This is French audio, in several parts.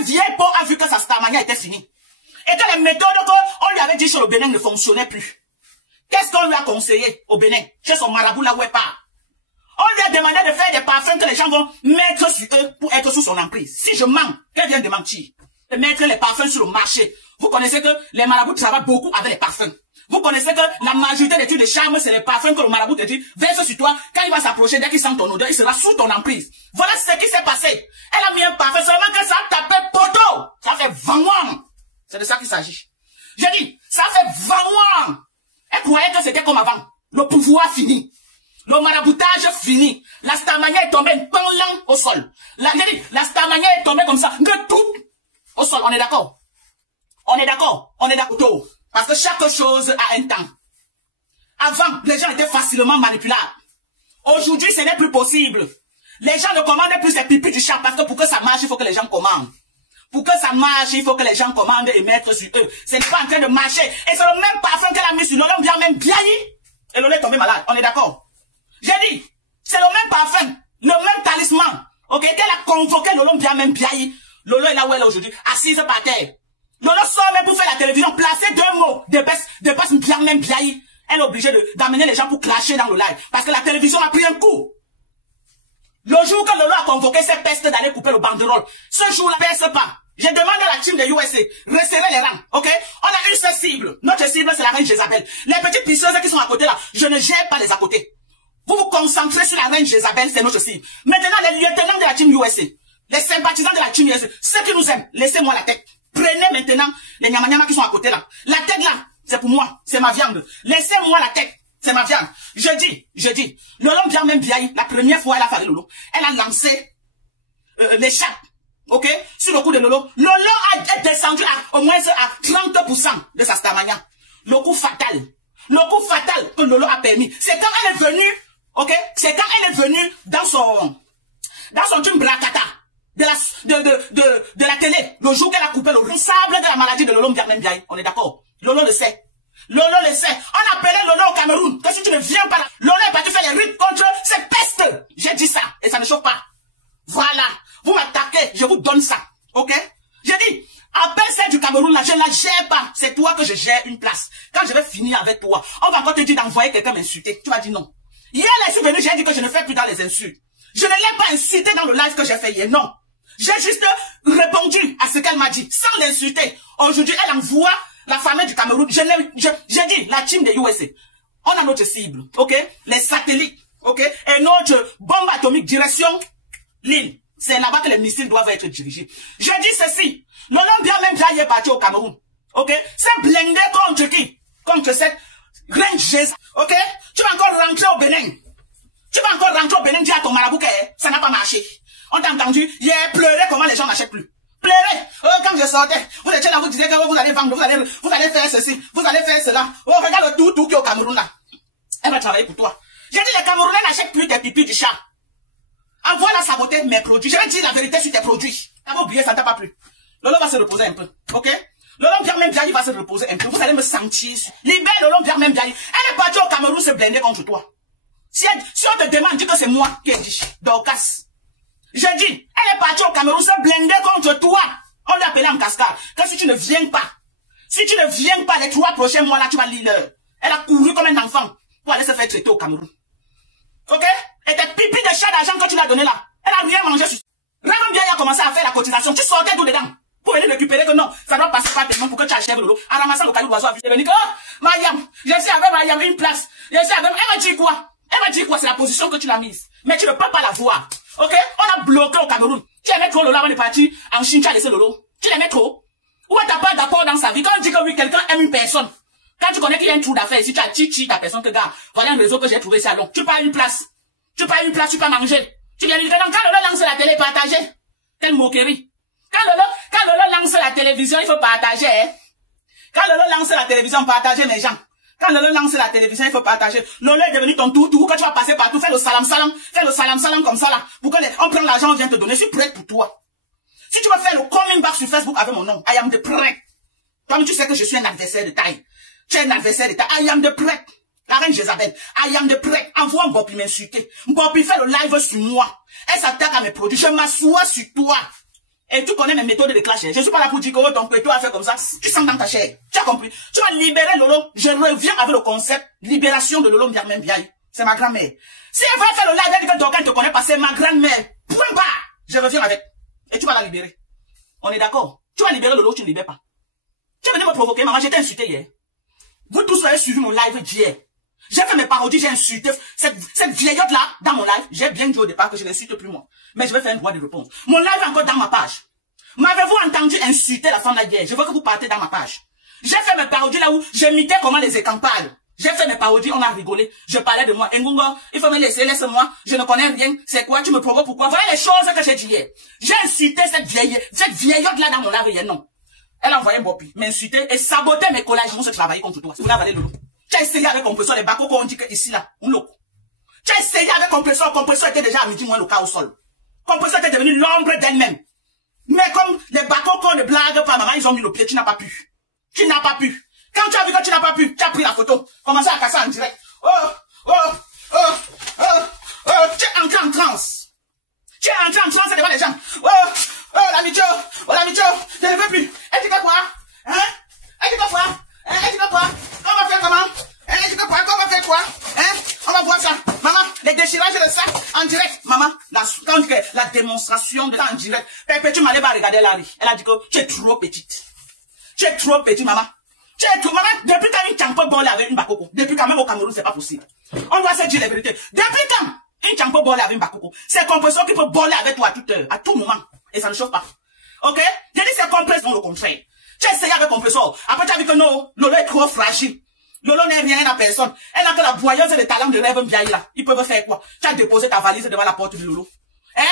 Cette vieille peau a vu que sa starmania était finie. Et que les méthodes qu'on lui avait dit sur le Bénin ne fonctionnaient plus. Qu'est-ce qu'on lui a conseillé au Bénin? Chez son marabout là où elle part. On lui a demandé de faire des parfums que les gens vont mettre sur eux pour être sous son emprise. Si je mens, qu'elle vient de mentir. De mettre les parfums sur le marché. Vous connaissez que les marabouts travaillent beaucoup avec les parfums. Vous connaissez que la majorité des trucs de charme, c'est les parfums que le marabout te dit, verse sur toi. Quand il va s'approcher, dès qu'il sent ton odeur, il sera sous ton emprise. Voilà ce qui s'est passé. Elle a mis un parfum, seulement que ça a tapé poteau. Ça fait 20 mois. C'est de ça qu'il s'agit. J'ai dit, ça fait 20 mois. Elle croyait que c'était comme avant. Le pouvoir fini. Le maraboutage fini. La starmania est tombée pendant au sol. La starmania est tombée comme ça. De tout au sol. On est d'accord? On est d'accord? On est d'accord. Parce que chaque chose a un temps. Avant, les gens étaient facilement manipulables. Aujourd'hui, ce n'est plus possible. Les gens ne commandent plus ces pipis du chat parce que pour que ça marche, il faut que les gens commandent. Pour que ça marche, il faut que les gens commandent et mettent sur eux. Ce n'est pas en train de marcher. Et c'est le même parfum qu'elle a mis sur Lolo, bien même Biayi. Et Lolo est tombé malade. On est d'accord? J'ai dit, c'est le même parfum, le même talisman. Ok, qu'elle a convoqué Lolo, bien même Biayi. Lolo est là où elle est aujourd'hui, assise par terre. Lolo sort même pour faire la télévision, placer deux mots de passe bien même Biayi. Elle est obligée d'amener les gens pour clasher dans le live. Parce que la télévision a pris un coup. Le jour que Lolo a convoqué cette peste d'aller couper le banderole, ce jour-là, ne pèse pas. J'ai demandé à la team de USA, resserrer les rangs, ok? On a une seule cible. Notre cible, c'est la reine Jézabel. Les petites pisseuses qui sont à côté là, je ne gère pas les à côté. Vous vous concentrez sur la reine Jézabel, c'est notre cible. Maintenant, les lieutenants de la team USA, les sympathisants de la team USA, ceux qui nous aiment, laissez-moi la tête. Prenez maintenant les nyama qui sont à côté là. La tête là, c'est pour moi, c'est ma viande. Laissez-moi la tête, c'est ma viande. Je dis, Lolo bien même Biayi, la première fois elle a fait Lolo, elle a lancé les chats. Ok, sur le coup de Lolo, Lolo a descendu au moins à 30% de sa starmania. Le coup fatal que Lolo a permis, c'est quand elle est venue, ok, c'est quand elle est venue dans son team Brakata de la télé, le jour qu'elle a coupé le responsable de la maladie de Lolo Mbiaye. On est d'accord? Lolo le sait. Lolo le sait. On appelait Lolo au Cameroun. Que si tu ne viens pas là, Lolo est parti faire les rites contre cette peste. J'ai dit ça et ça ne chauffe pas. Voilà. Vous m'attaquez, je vous donne ça. Ok? J'ai dit, appelle celle du Cameroun là, je ne la gère pas. C'est toi que je gère une place. Quand je vais finir avec toi, on va encore te dire d'envoyer quelqu'un m'insulter. Tu vas dire non. Hier, elle est venue, j'ai dit que je ne fais plus dans les insultes. Je ne l'ai pas insulté dans le live que j'ai fait hier, non. J'ai juste répondu à ce qu'elle m'a dit, sans l'insulter. Aujourd'hui, elle envoie la famille du Cameroun. J'ai dit, la team des USA. On a notre cible, ok? Les satellites, ok? Et notre bombe atomique direction l'île. C'est là-bas que les missiles doivent être dirigés. Je dis ceci. Lolo bien même Biayi est parti au Cameroun. Ok? C'est blindé contre qui? Contre cette reine Jésus. Ok? Tu vas encore rentrer au Bénin. Tu vas encore rentrer au Bénin, dire à ton marabout que ça n'a pas marché. On t'a entendu, hier, pleurer comment les gens n'achètent plus. Pleurer. Quand je sortais, vous étiez là, vous disiez que vous allez vendre, vous allez faire ceci, vous allez faire cela. Oh, regarde tout qui est au Cameroun là. Elle va travailler pour toi. J'ai dit, les Camerounais n'achètent plus des pipis du chat. Envoie la saboter mes produits. Je vais dire la vérité sur tes produits. T'as oublié, ça ne t'a pas plu. Lolo va se reposer un peu. Ok? Lolo bien même Biayi va se reposer un peu. Vous allez me sentir. Libère Lolo bien même Biayi. Elle est partie au Cameroun se blinder contre toi. Si on te demande, dis que c'est moi qui ai dit. Dorcas. Je dis, elle est partie au Cameroun se blinder contre toi. On l'a appelé en cascade. Que si tu ne viens pas, les 3 prochains mois là, tu vas lire. Elle a couru comme un enfant pour aller se faire traiter au Cameroun. Ok? Et tes pipis de chat d'argent que tu l'as donné là, elle a rien mangé sur. Raymond Biayi a commencé à faire la cotisation. Tu sortais d'où dedans? Pour venir récupérer que non, ça doit passer par tes mains pour que tu achèves Lolo. En ramassant le caillou d'oiseau, elle est venue que, oh, Mariam, je suis avec Mariam, une place. Je suis avec, elle m'a dit quoi? Elle m'a dit quoi? C'est la position que tu l'as mise. Mais tu ne peux pas la voir. Ok? On a bloqué au Cameroun. Tu aimais trop Lolo avant de partir en Chine, tu as laissé Lolo. Tu l'aimais trop? Ou t'as pas d'accord dans sa vie? Quand on dit que oui, quelqu'un aime une personne, quand tu connais qu'il y a un trou d'affaires, si tu as chichi ta personne, que gars, voilà un réseau que j'ai trouvé ici à Londres. Tu pars une place. Tu pars une place, tu peux manger. Tu viens dire, quand Lolo lance la télé, partager. Quelle moquerie. Quand Lolo lance la télévision, il faut partager. Hein? Quand Lolo lance la télévision, partager les gens. Quand Lolo lance la télévision, il faut partager. Lolo est devenu ton toutou, que tu vas passer partout, fais le salam salam. Fais le salam salam comme ça là. Pour que on prend l'argent, on vient te donner. Je suis prête pour toi. Si tu veux faire le coming back sur Facebook avec mon nom, I am the prêt. Toi, tu sais que je suis un adversaire de taille. Tu es un adversaire de taille. I am the prêt. La reine Jézabel, I am the prêt. Envoie Mbopi m'insulter. Mbopi fait le live sur moi. Elle s'attaque à mes produits. Je m'assois sur toi. Et tu connais mes méthodes de clash. Je suis pas là pour dire que oh, ton péto a fait comme ça. Tu sens dans ta chair. Tu as compris? Tu vas libérer Lolo. Je reviens avec le concept libération de Lolo Mbiarmé Mbiaye. C'est ma grand-mère. Si elle va faire le live, elle dit que Dorgan ne te connaît pas, c'est ma grand-mère. Point barre. Je reviens avec. Et tu vas la libérer. On est d'accord? Tu vas libérer Lolo, tu ne libères pas. Tu es venu me provoquer, maman, j'étais insulté hier. Vous tous avez suivi mon live d'hier. J'ai fait mes parodies, j'ai insulté cette vieillotte-là dans mon live. J'ai bien dit au départ que je n'insulte plus moi. Mais je vais faire un droit de réponse. Mon live est encore dans ma page. M'avez-vous entendu insulter la femme là hier? Je veux que vous partez dans ma page. J'ai fait mes parodies là où j'imitais comment les écans parlent. J'ai fait mes parodies, on a rigolé. Je parlais de moi. Ngungo, il faut me laisser, laisse-moi. Je ne connais rien. C'est quoi? Tu me provoques pourquoi? Voilà les choses que j'ai dit hier. J'ai insulté cette vieillotte là dans mon live hier, non. Elle a envoyé Bobby, m'insulter et saboter mes collages. On se travailler contre toi. C'est vous l'avez Lolo. Tu as essayé avec compresseur, les bacos on dit que ici là, on loco. Tu as essayé avec compresseur était déjà à midi moins le cas au sol. Compresseur était devenu l'ombre d'elle-même. Mais comme les bacos ne blaguent pas, maman, ils ont mis le pied, tu n'as pas pu. Tu n'as pas pu. Quand tu as vu que tu n'as pas pu, tu as pris la photo, commencé à casser en direct. Tu es entré en transe. Tu es entré en transe devant les gens. La Micho, je ne veux plus. Elle dit que quoi? Hein? Elle dit que quoi? Elle dit que quoi? On va faire comment? Elle dit que quoi? On va faire quoi? Hein? On va voir ça. Maman, les déchirages de ça en direct. Maman, la démonstration de ça en direct. Pépé, tu m'allais pas regarder Larry. Elle a dit que tu es trop petite. Tu es trop petite, maman. Tu es trop, maman, depuis quand une champo bolle avec une bakoko? Depuis quand même au Cameroun, c'est pas possible. On doit se dire la vérité. Depuis quand une champo bolle avec une bakoko? C'est compresseur qui peut boller avec toi à toute heure, à tout moment. Et ça ne chauffe pas. Ok? J'ai dit c'est compresseur, le contraire. Tu as essayé avec compresseur. Après tu as vu que non, Lolo est trop fragile. Lolo n'est rien à personne. Elle n'a que la boyeuse et le talent de rêve Mbiaye là. Ils peuvent faire quoi? Tu as déposé ta valise devant la porte de Lolo. Hein?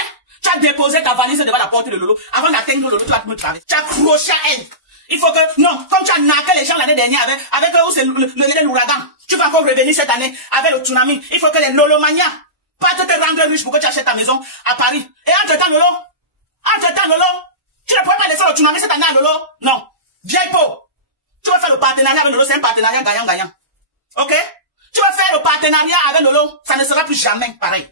Tu as déposé ta valise devant la porte de Lolo. Avant d'atteindre Lolo, tu vas me traverser. Tu as accroché à elle. Il faut que, non, comme tu as naqué les gens l'année dernière avec l'ouragan. Tu vas encore revenir cette année avec le tsunami. Il faut que les Lolomanias partent te rendre riche pour que tu achètes ta maison à Paris. Et entre-temps, Lolo, tu ne pourrais pas laisser le tsunami cette année à Lolo? Non. Vieille peau. Tu vas faire le partenariat avec Lolo, c'est un partenariat gagnant-gagnant. Ok? Tu vas faire le partenariat avec Lolo, ça ne sera plus jamais pareil.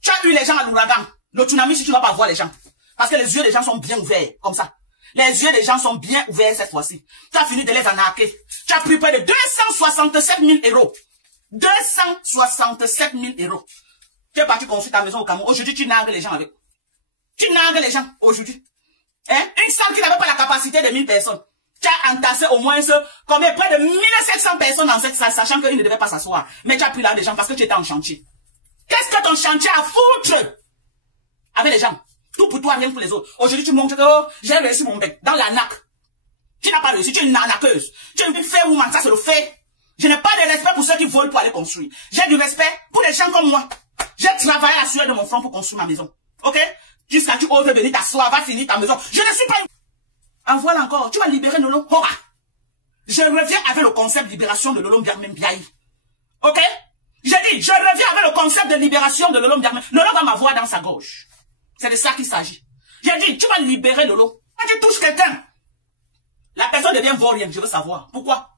Tu as eu les gens à l'ouragan. Le tsunami, si tu ne vas pas voir les gens. Parce que les yeux des gens sont bien ouverts, comme ça. Les yeux des gens sont bien ouverts cette fois-ci. Tu as fini de les arnaquer. Tu as pris près de 267 000 euros. 267 000 euros. Tu es parti construire ta maison au Cameroun. Aujourd'hui, tu nargues les gens avec. Tu nargues les gens aujourd'hui. Hein? Une salle qui n'avait pas la capacité de 1000 personnes. Tu as entassé au moins combien? Près de 1700 personnes dans cette salle, sachant qu'ils ne devaient pas s'asseoir. Mais tu as pris là des gens parce que tu étais en chantier. Qu'est-ce que ton chantier a foutre avec les gens? Tout pour toi, rien pour les autres. Aujourd'hui, tu montres que oh, j'ai réussi mon bec dans l'arnaque. Tu n'as pas réussi, tu es une arnaqueuse. Tu es une fait woman, ça c'est le fait. Je n'ai pas de respect pour ceux qui volent pour aller construire. J'ai du respect pour les gens comme moi. J'ai travaillé à la sueur de mon front pour construire ma maison. Ok? Jusqu'à tu oses venir t'asseoir, va finir ta maison. Je ne suis pas une... En voilà encore, tu vas libérer Lolo. Hora. Je reviens avec le concept de libération de Lolo Mbiarmé Mbiaye. Ok? J'ai dit, je reviens avec le concept de libération de Lolo Mbiarmé. Lolo va m'avoir dans sa gauche. C'est de ça qu'il s'agit. J'ai dit, tu vas libérer Lolo. Quand tu touches quelqu'un, la personne devient vaurien. Je veux savoir. Pourquoi?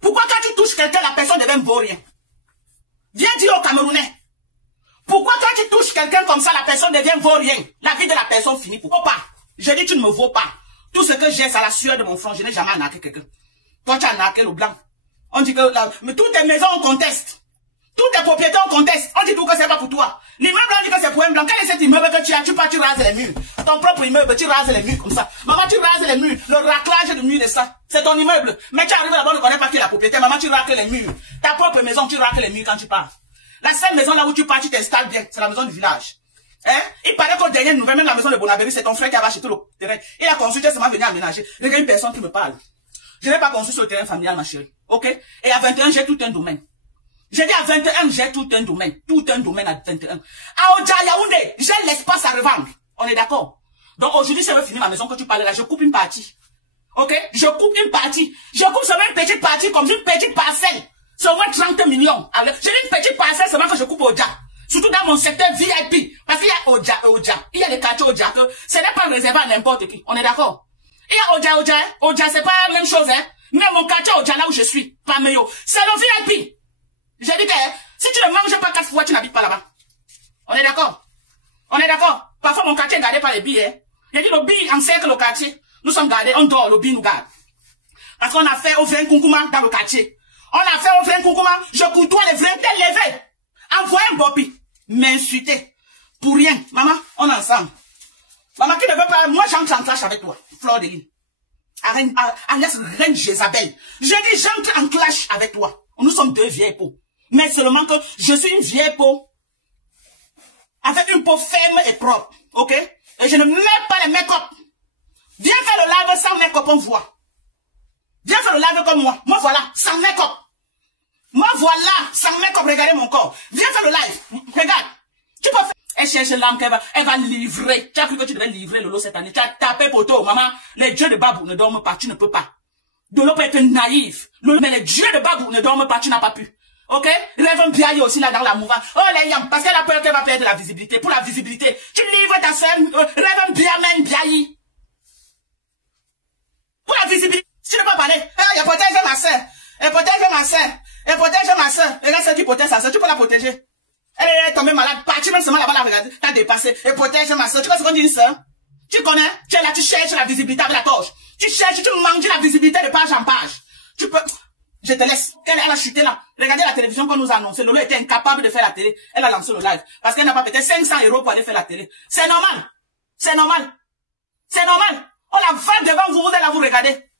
Pourquoi quand tu touches quelqu'un, la personne devient vaurien? Viens dire aux Camerounais. Pourquoi quand tu touches quelqu'un comme ça, la personne devient vaurien? La vie de la personne finit. Pourquoi pas? Je dis, tu ne me vaux pas. Tout ce que j'ai, c'est la sueur de mon front. Je n'ai jamais arnaqué quelqu'un. Toi, tu as arnaqué le blanc. On dit que mais toutes tes maisons, on conteste. Toutes tes propriétés, on conteste. On dit tout que c'est pas pour toi. L'immeuble, on dit que c'est pour un blanc. Quel est cet immeuble que tu as? Tu rases les murs. Ton propre immeuble, tu rases les murs comme ça. Maman, tu rases les murs. Le raclage de murs de ça. C'est ton immeuble. Mais tu arrives là-bas, on ne connaît pas qui est la propriété. Maman, tu racles les murs. Ta propre maison, tu racles les murs quand tu pars. La seule maison là où tu pars, tu t'installes bien. C'est la maison du village. Hein? Il paraît qu'au dernier nouvelle, même la maison de Bonaberry, c'est ton frère qui a acheté le terrain. Il a construit, c'est venu aménager. Il y a une personne qui me parle. Je n'ai pas construit sur le terrain familial, ma chérie. Ok? Et à 21, j'ai tout un domaine. J'ai dit à 21, j'ai tout un domaine. Tout un domaine à 21. À Oja Yaoundé, j'ai l'espace à revendre. On est d'accord? Donc aujourd'hui, si je veux finir ma maison que tu parles là, je coupe une partie. Ok? Je coupe une partie. Je coupe seulement une petite partie comme une petite parcelle. C'est au moins 30 millions. J'ai dit une petite parcelle seulement que je coupe Oja. Surtout dans mon secteur VIP. Parce qu'il y a Oja. Il y a les quartiers Oja que ce n'est pas réservé à n'importe qui. On est d'accord? Il y a Oja, c'est pas la même chose, hein. Mais mon quartier Oja, là où je suis, Pameyo, c'est le VIP. J'ai dit que si tu ne manges pas 4 fois, tu n'habites pas là-bas. On est d'accord? On est d'accord? Parfois, mon quartier est gardé par les billets. J'ai dit lobby en cercle le quartier. Nous sommes gardés, on dort, lobby nous garde. Parce qu'on a fait au 20 Kunkouma dans le quartier. On a fait au 20 Kunkouma, je côtoie les 20 levés. Envoyer un Bobby, m'insulter. Pour rien. Maman, on est ensemble. Maman, qui ne veut pas, moi j'entre en clash avec toi. Fleur de Lille. Alias Reine Jézabel. Je dis j'entre en clash avec toi. Nous sommes deux vieilles peaux. Mais seulement que je suis une vieille peau. Avec une peau ferme et propre. Ok? Et je ne mets pas les make-up. Viens faire le live sans make-up, on voit. Viens faire le live comme moi. Moi voilà, sans make-up. Moi voilà, sans make-up, regardez mon corps. Viens faire le live. Regarde. Tu peux faire. Elle cherche l'âme qu'elle va livrer. Tu as cru que tu devais livrer Lolo cette année. Tu as tapé poteau, maman. Les dieux de Babou ne dorment pas, tu ne peux pas. Lolo peut être naïf. Mais les dieux de Babou ne dorment pas, tu n'as pas pu. Ok? Rêve Biaye aussi là dans la mouvance. Oh les yams, parce qu'elle a peur qu'elle va perdre la visibilité. Pour la visibilité, tu livres ta soeur, Rêve Biaye. Pour la visibilité, tu ne peux pas parler. Elle protège ma soeur. Elle protège ma soeur. Elle protège ma soeur. Regarde celle qui protège sa soeur, tu peux la protéger. Elle est tombée malade, partie même seulement là-bas, la regarde, t'as dépassé. Elle protège ma soeur. Tu vois ce qu'on dit une soeur? Tu connais? Tu es là, tu cherches la visibilité avec la torche. Tu cherches, tu manges la visibilité de page en page. Tu peux. Je te laisse. Elle a chuté là. Regardez la télévision qu'on nous a annoncé. Lolo était incapable de faire la télé. Elle a lancé le live. Parce qu'elle n'a pas peut-être 500 € pour aller faire la télé. C'est normal. C'est normal. C'est normal. On la vole devant vous, vous allez la vous regarder.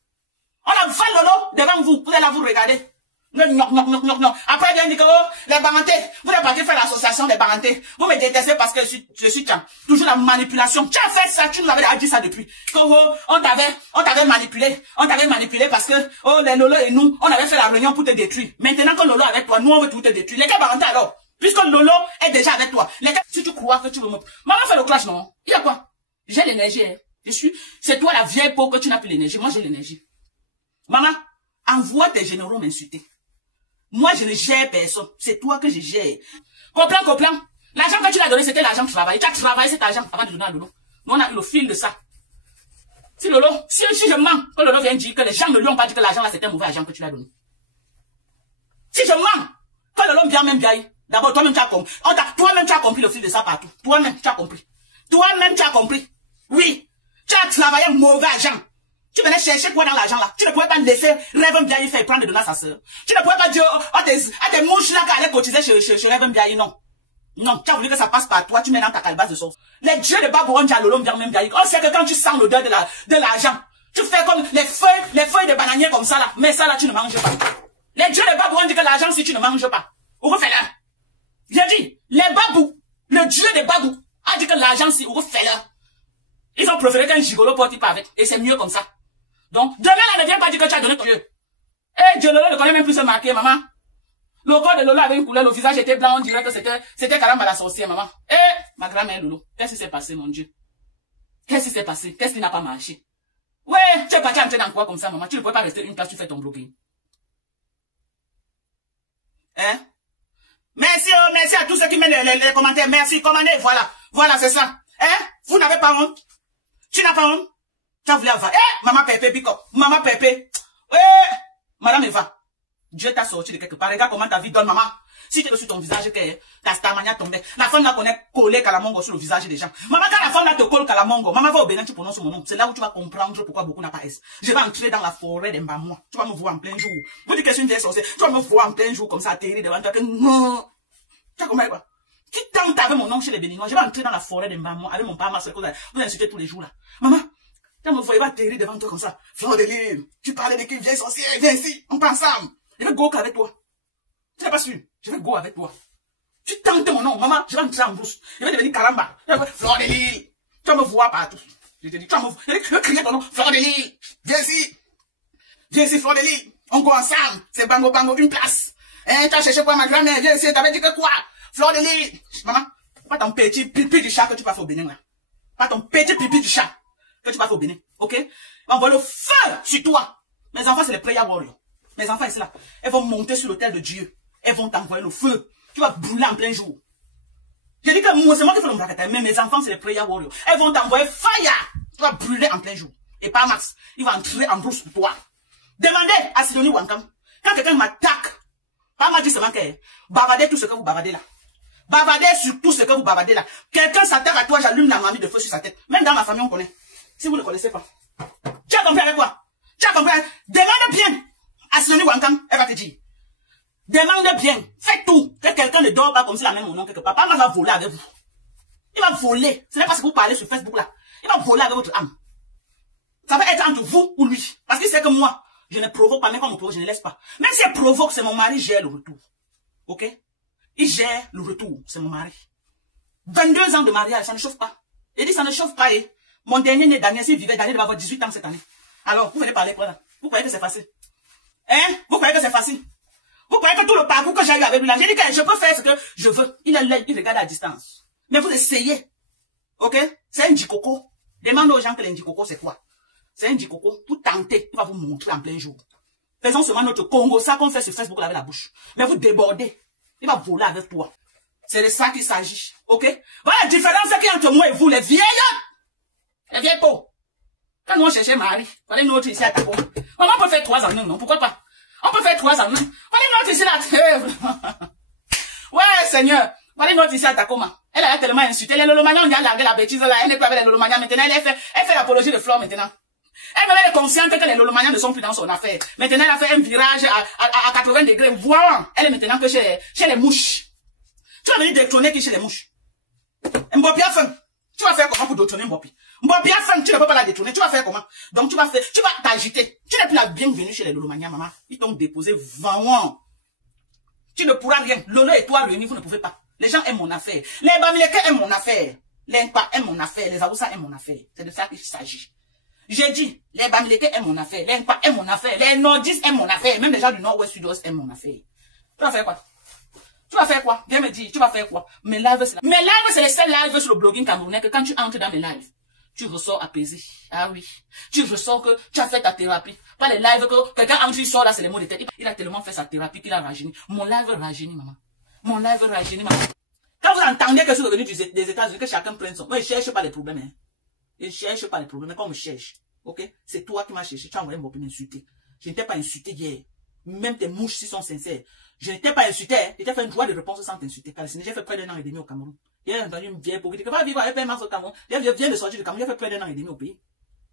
On la vole Lolo devant vous, vous allez la vous regarder. Non. Après, bien dit que, oh, les barantés, vous êtes parti faire l'association des barantés. Vous me détestez parce que je suis toujours la manipulation. Tu as fait ça, tu nous avais dit ça depuis. Que, oh, on t'avait manipulé. On t'avait manipulé parce que, oh, les Lolo et nous, on avait fait la réunion pour te détruire. Maintenant que Lolo est avec toi, nous, on veut tout te détruire. Les gars barantés alors, puisque Lolo est déjà avec toi. Les gars, si tu crois que tu veux me... Maman fait le clash, non? Il y a quoi? J'ai l'énergie, hein. C'est toi la vieille peau que tu n'as plus l'énergie. Moi, j'ai l'énergie. Maman, envoie tes généraux m'insulter. Moi, je ne gère personne. C'est toi que je gère. Comprends. L'argent que tu l'as donné, c'était l'argent de travail. Tu as travaillé cet argent avant de donner à Lolo. Nous, on a eu le fil de ça. Si Lolo, si je mens, que Lolo vient dire que les gens ne lui ont pas dit que l'argent là, c'était un mauvais argent que tu l'as donné. Si je mens, que Lolo vient même bien, d'abord, toi-même, tu as compris. Toi-même, tu as compris le fil de ça partout. Toi-même, tu as compris. Toi-même, tu as compris. Oui. Tu as travaillé un mauvais argent. Tu venais chercher quoi dans l'argent là? Tu ne pouvais pas laisser Rêve Biaye faire prendre de donner à sa soeur. Tu ne pouvais pas dire à tes mouches là qui allaient cotiser chez Rêve Biaye, non. Non, tu as voulu que ça passe par toi, tu mets dans ta calebasse de sauce. Les dieux de Babou ont dit à Lolo Biaye, on sait que quand tu sens l'odeur de l'argent, tu fais comme les feuilles de bananier comme ça là, mais ça là tu ne manges pas. Les dieux de Babou ont dit que l'argent si tu ne manges pas, on refait là. J'ai dit, les Babou, le dieu de Babou a dit que l'argent si on refait là. Ils ont préféré qu'un gigolo porte pas avec, et c'est mieux comme ça. Donc, demain, elle ne vient pas dire que tu as donné ton Dieu. Eh, Dieu, Lolo ne connaît même plus se marquer, maman. Le corps de Lolo avait une couleur, le visage était blanc, on dirait que c'était carrément la sorcière, maman. Eh, ma grand-mère Lolo, qu'est-ce qui s'est passé, mon Dieu? Qu'est-ce qui s'est passé? Qu'est-ce qui n'a pas marché? Ouais, tu es parti entrer dans quoi comme ça, maman? Tu ne pouvais pas rester une place, tu fais ton bloqué. Hein? Merci à tous ceux qui mettent les commentaires. Merci, commandez, voilà, c'est ça. Hein? Vous n'avez pas honte? Tu n'as pas honte? Tu as voulu avoir, maman Pépé, pick up. Maman Pépé. Madame Eva. Dieu t'a sorti de quelque part. Regarde comment ta vie donne, maman. Si tu es sur ton visage, que ta stamania tombée. La femme là connaît coller Kalamongo sur le visage des gens. Maman, quand la femme là te colle Kalamongo, maman va au Bénin, tu prononces mon nom. C'est là où tu vas comprendre pourquoi beaucoup n'a pas S. Je vais entrer dans la forêt des Mbamouas. Tu vas me voir en plein jour. Vous dites que je suis une vieille sorcière. Tu vas me voir en plein jour comme ça, atterrir devant toi. Que non. Tu as compris quoi? Qui tente avec mon nom chez les Béninois? Je vais entrer dans la forêt des Mbamouas avec mon parma, c'est que vous insultez tous les jours là. Maman. Quand me voyez atterrir devant toi comme ça, Fleur de Lille, tu parlais de qui vieille sorcière, viens ici, on pense ensemble. Je vais go avec toi. Tu n'es pas sûr? Je vais go avec toi. Tu tentes mon nom, maman, je vais entrer en brousse. Je vais devenir Karamba. Fleur de Lille, tu vas me voir partout. Je te dis, tu vas me voir. Je vais crier ton nom, Fleur de Lille, viens ici. Viens ici, Fleur de Lille. On go ensemble. C'est bango, une place. Hein, tu as cherché quoi ma grand-mère? Viens ici, t'avais dit que quoi? Fleur de Lille. Maman, pas ton petit pipi du chat que tu vas faire au Bénin là. Pas ton petit pipi du chat que tu vas faire au Bénin, ok? On va le feu sur toi. Mes enfants, c'est les prayer warriors. Mes enfants, c'est là. Elles vont monter sur l'autel de Dieu. Elles vont t'envoyer le feu. Tu vas brûler en plein jour. J'ai dit que moi, c'est moi qui fais le braquetage, mais mes enfants, c'est les prayer warriors. Elles vont t'envoyer fire. Tu vas brûler en plein jour. Et pas Max. Il va entrer en brousse pour toi. Demandez à Sidonie Wankam. Quand quelqu'un m'attaque, pas m'a dit seulement que bavardez tout ce que vous bavardez là. Bavardez sur tout ce que vous bavardez là. Quelqu'un s'attaque à toi, j'allume la mamie de feu sur sa tête. Même dans ma famille, on connaît. Si vous ne connaissez pas. Tu as compris avec quoi? Tu as compris? Demande bien. À Sioni Wankam, elle va te dire. Demande bien. Faites tout. Que quelqu'un ne dort pas comme si la même mon nom quelque part. Papa va voler avec vous. Il va voler. Ce n'est pas ce que vous parlez sur Facebook là. Il va voler avec votre âme. Ça va être entre vous ou lui. Parce qu'il sait que moi, je ne provoque pas. Même quand on provoque, je ne laisse pas. Même si elle provoque, c'est mon mari qui gère le retour. Ok? Il gère le retour. C'est mon mari. 22 ans de mariage, ça ne chauffe pas. Il dit ça ne chauffe pas. Et mon dernier né, Daniel, s'il vivait, Daniel va avoir 18 ans cette année. Alors, vous venez parler quoi là? Vous croyez que c'est facile? Hein? Vous croyez que c'est facile? Vous croyez que tout le parcours que j'ai eu avec lui là, j'ai dit que je peux faire ce que je veux. Il est là, il regarde à distance. Mais vous essayez. Ok? C'est un djikoko. Demandez aux gens que l'indjikoko c'est quoi? C'est un djikoko. Vous tentez, il va vous montrer en plein jour. Faisons seulement notre Congo, ça qu'on fait sur Facebook avec la bouche. Mais vous débordez. Il va voler avec toi. C'est de ça qu'il s'agit. Ok? Voilà la différence qu'il y a entre moi et vous, les vieilles. Les vieilles peaux. Quand nous on cherchait Marie, fallait nous autres ici à Takoma. Maman peut faire 3 ans, non, pourquoi pas? On peut faire 3 ans, non? Fallait nous autres ici là. Ouais, Seigneur. Fallait nous autres ici à Takoma. Elle a tellement insulté. Les Lolomaniens, on a largué la bêtise là. Elle n'est plus avec les Lolomaniens maintenant. Elle fait l'apologie de Flore maintenant. Elle est consciente que les Lolomaniens ne sont plus dans son affaire. Maintenant, elle a fait un virage à 80 degrés. Voilà. Elle est maintenant que chez les mouches. Tu vas venir détourner qui chez les mouches. Mbopi a faim. Tu vas faire comment pour détourner Mbopi? Mbopi a faim, tu ne peux pas la détourner. Tu vas faire comment? Donc tu vas t'agiter. Tu n'es plus la bienvenue chez les Lolomaniens, maman. Ils t'ont déposé vraiment. Tu ne pourras rien. Lolo et toi réunis, vous ne pouvez pas. Les gens aiment mon affaire. Les Bamileke aiment mon affaire. Les Nkpa aiment mon affaire. Les Aoussa aiment mon affaire. C'est de ça qu'il s'agit. J'ai dit, les Bamileke aiment mon affaire. Les Nkpa aiment mon affaire. Les Nordistes aiment mon affaire. Même les gens du Nord-Ouest, Sud-Ouest aiment mon affaire. Tu vas faire quoi? Tu vas faire quoi? Viens me dire, tu vas faire quoi? Mes lives, c'est les seuls lives sur le blogging camerounais que quand tu entres dans mes lives, tu ressors apaisé. Ah oui. Tu ressors que tu as fait ta thérapie. Pas les lives que quelqu'un entre, il sort là, c'est les mots de tête. Il a tellement fait sa thérapie qu'il a rajeuni. Mon live rajeuni, maman. Mon live rajeuni, maman. Quand vous entendez que je suis revenu des États-Unis, que chacun prenne son... Moi, je cherche pas les problèmes, hein. Je cherche pas les problèmes, quand on me cherche. Ok? C'est toi qui m'as cherché. Tu as envoyé mon m'insulter. Je ne t'ai pas insulté hier. Même tes mouches, s'ils sont sincères. Je ne t'ai pas insulté, hein. Je t'ai fait une droit de réponse sans t'insulter. Car j'ai fait près d'1 an et demi au Cameroun. J'ai entendu une vieille pauvre qui dit que va vivre avec Père au Cameroun. Je viens de sortir du Cameroun. J'ai fait près d'1 an et demi au pays.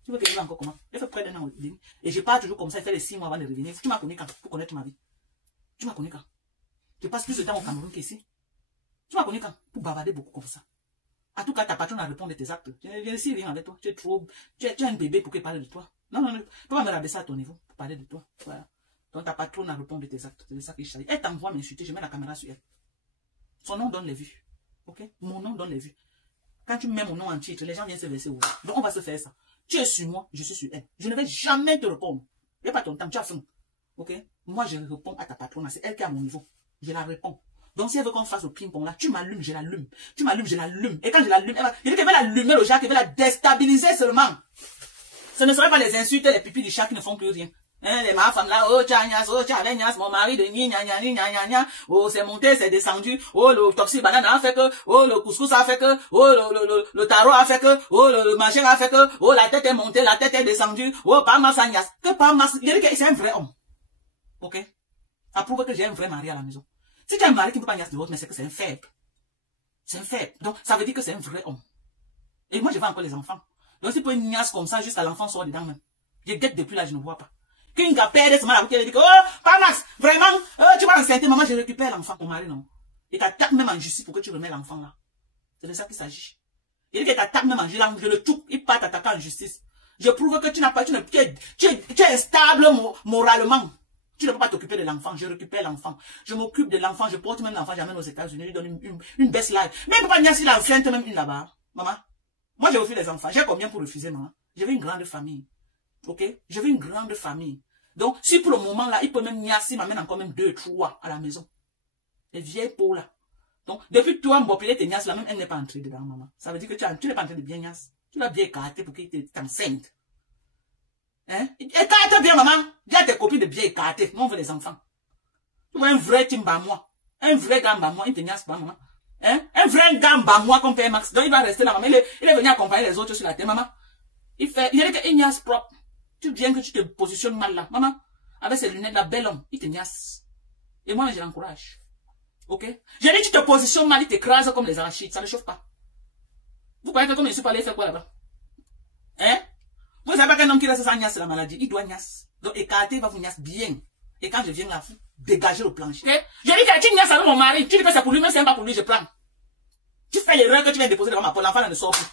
Tu veux que je vive encore comment? J'ai fait près d'1 an et demi. Et je pars toujours comme ça, il fait les 6 mois avant de revenir. Tu m'as connu quand? Pour connaître ma vie. Tu m'as connu quand? Je passe plus de temps au Cameroun qu'ici. Tu m'as connu quand? Pour bavarder beaucoup comme ça. En tout cas, ta patronne a répondu de tes actes. Je ne sais rien avec toi. Tu es trop... Tu es un bébé pour qu'elle parle de toi. Non, non, non. Tu peux pas me rabaisser à ton niveau pour parler de toi. Voilà. Donc ta patronne a répondu de tes actes. C'est de ça qu'il s'agit. Elle t'envoie m'insulter, je mets la caméra sur elle. Son nom donne les vues. Ok? Mon nom donne les vues. Quand tu mets mon nom en titre, les gens viennent se verser où? Donc on va se faire ça. Tu es sur moi, je suis sur elle. Je ne vais jamais te répondre. Il n'y a pas ton temps, tu as faim. Ok? Moi, je réponds à ta patronne. C'est elle qui est à mon niveau. Je la réponds. Donc si elle veut qu'on fasse le ping-pong là, tu m'allumes, je l'allume. Tu m'allumes, je l'allume. Et quand je l'allume, il dit qu'elle va l'allumer le chat, qu'elle va la déstabiliser seulement. Ce ne serait pas les insultes et les pipis du chat qui ne font plus rien. Hein, les ma femme là, oh tchagnas, mon mari de gna, oh c'est monté, c'est descendu, oh le toxique banane a fait que, oh le couscous a fait que, oh le tarot a fait que, oh le machin a fait que, oh la tête est montée, la tête est descendue, oh pas massagnas, que pas massagnas, il dit que c'est un vrai homme. Ok? Ça prouve que j'ai un vrai mari à la maison. Si tu as un mari qui ne peut pas niasse de l'autre, mais c'est que c'est un faible. C'est un faible. Donc, ça veut dire que c'est un vrai homme. Et moi, je vois encore les enfants. Donc, si tu peux une niasse comme ça, jusqu'à l'enfant sort dedans même. Je guette depuis là, je ne vois pas. Qu'une gars perd ce mal à vous, elle dit que, oh, pas Max, vraiment, tu vas enceinte, maman, je récupère l'enfant, ton mari, non. Et t'attaques même en justice pour que tu remets l'enfant là. C'est de ça qu'il s'agit. Il dit que t'attaques même en justice, je le touche, il part t'attaquer en justice. Je prouve que tu n'as pas, tu es instable moralement. Tu ne peux pas t'occuper de l'enfant, je récupère l'enfant. Je m'occupe de l'enfant, je porte même l'enfant, j'amène aux États-Unis, je lui donne une best life. Même pour pas nier si l'enceinte, même une là-bas. Maman, moi je refuse les enfants. J'ai combien pour refuser, maman? Je veux une grande famille. Ok? Je veux une grande famille. Donc, si pour le moment là, il peut même nier si m'amène encore même 2, 3 à la maison. Les vieilles peaux là. Donc, depuis que toi, Mbopile te niasse là, même elle n'est pas entrée dedans, maman. Ça veut dire que tu n'es pas en train de bien niasse. Tu l'as bien écarté pour qu'il t'enceinte. Hein? Écarte bien, maman. Dis à tes copines de bien écarter. Nous, on veut les enfants. Tu vois un vrai timba moi. Un vrai gamba moi. Il te niasse pas, maman. Hein? Un vrai gamba moi comme Père Max. Donc, il va rester là, maman. Il est venu accompagner les autres sur la terre, maman. Il dit qu'il niasse propre. Tu viens que tu te positionnes mal là. Maman, avec ces lunettes là, bel homme, il te niasse. Et moi, je l'encourage. Ok? J'ai dit, tu te positionnes mal, il t'écrase comme les arachides. Ça ne chauffe pas. Vous croyez que comme je suis pas allé faire quoi là-bas? Hein? qui reste sans niasse, c'est la maladie. Il doit niasse. Donc, écarter, il va vous niasse bien. Et quand je viens là, dégager le plancher. Okay? Je dis que tu niasses avec mon mari. Tu dis que c'est pour lui, même si c'est pas pour lui, je prends. Tu fais l'erreur que tu viens déposer devant ma porte. L'enfant ne sort plus.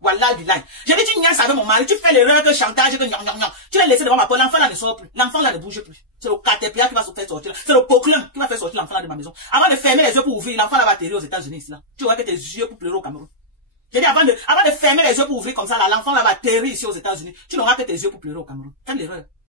Voilà du line. Je dis tu niasses avec mon mari. Tu fais l'erreur que chantage, que gnon. Tu l'as laissé devant ma porte. L'enfant là ne sort plus. L'enfant là ne bouge plus. C'est le caterpillar qui va se faire sortir. C'est le poclin qui va faire sortir l'enfant là de ma maison. Avant de fermer les yeux pour ouvrir, l'enfant là va atterrir aux États-Unis. Là. Tu vois que tes yeux pour pleurer au Cameroun. J'ai dit avant de fermer les yeux pour ouvrir comme ça, l'enfant là va atterrir ici aux États-Unis. Tu n'auras que tes yeux pour pleurer au Cameroun. Fais l'erreur.